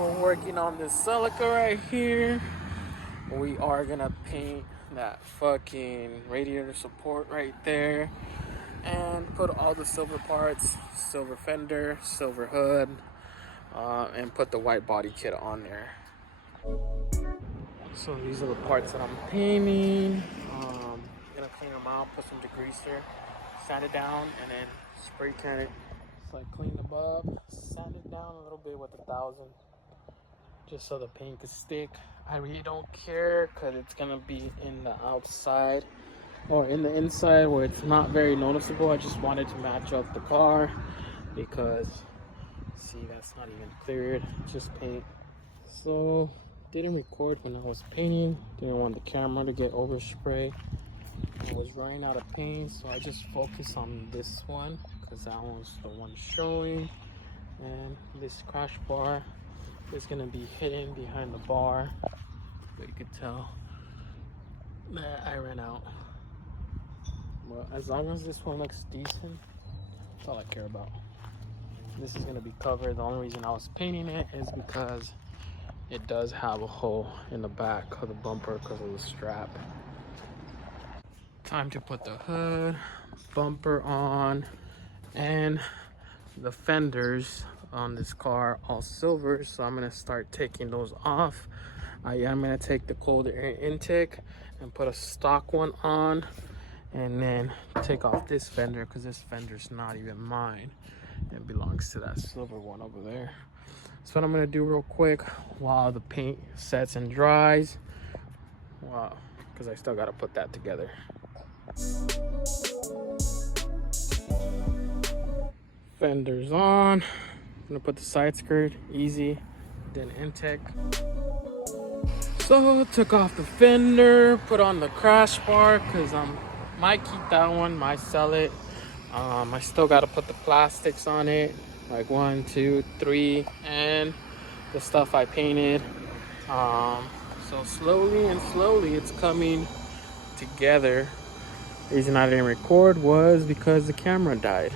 we're working on this silica right here. We are gonna paint that fucking radiator support right there and put all the silver parts, silver fender, silver hood, and put the white body kit on there. So these are the parts that I'm painting. I'm gonna clean them out, put some degreaser, sand it down, and then spray can it. So I clean above, sand it down a little bit with 1,000, just so the paint could stick. I really don't care because it's gonna be in the outside or in the inside where it's not very noticeable. I just wanted to match up the car because see, that's not even cleared, just paint. So didn't record when I was painting, didn't want the camera to get overspray. I was running out of paint, so I just focused on this one because that one's the one showing. And this crash bar is gonna be hidden behind the bar, but you could tell that I ran out. But as long as this one looks decent, that's all I care about. This is gonna be covered. The only reason I was painting it is because it does have a hole in the back of the bumper because of the strap. Time to put the hood, bumper on, and the fenders on this car all silver, so I'm gonna start taking those off. I am gonna take the cold air intake and put a stock one on, and then take off this fender because this fender's not even mine. It belongs to that silver one over there. So what I'm gonna do real quick while the paint sets and dries, wow, because I still gotta put that together. Fenders on. I'm gonna put the side skirt, easy, then intake. So took off the fender, put on the crash bar because might keep that one, might sell it. I still gotta put the plastics on it, like 1, 2, 3, and the stuff I painted. So slowly and slowly it's coming together. The reason I didn't record was because the camera died.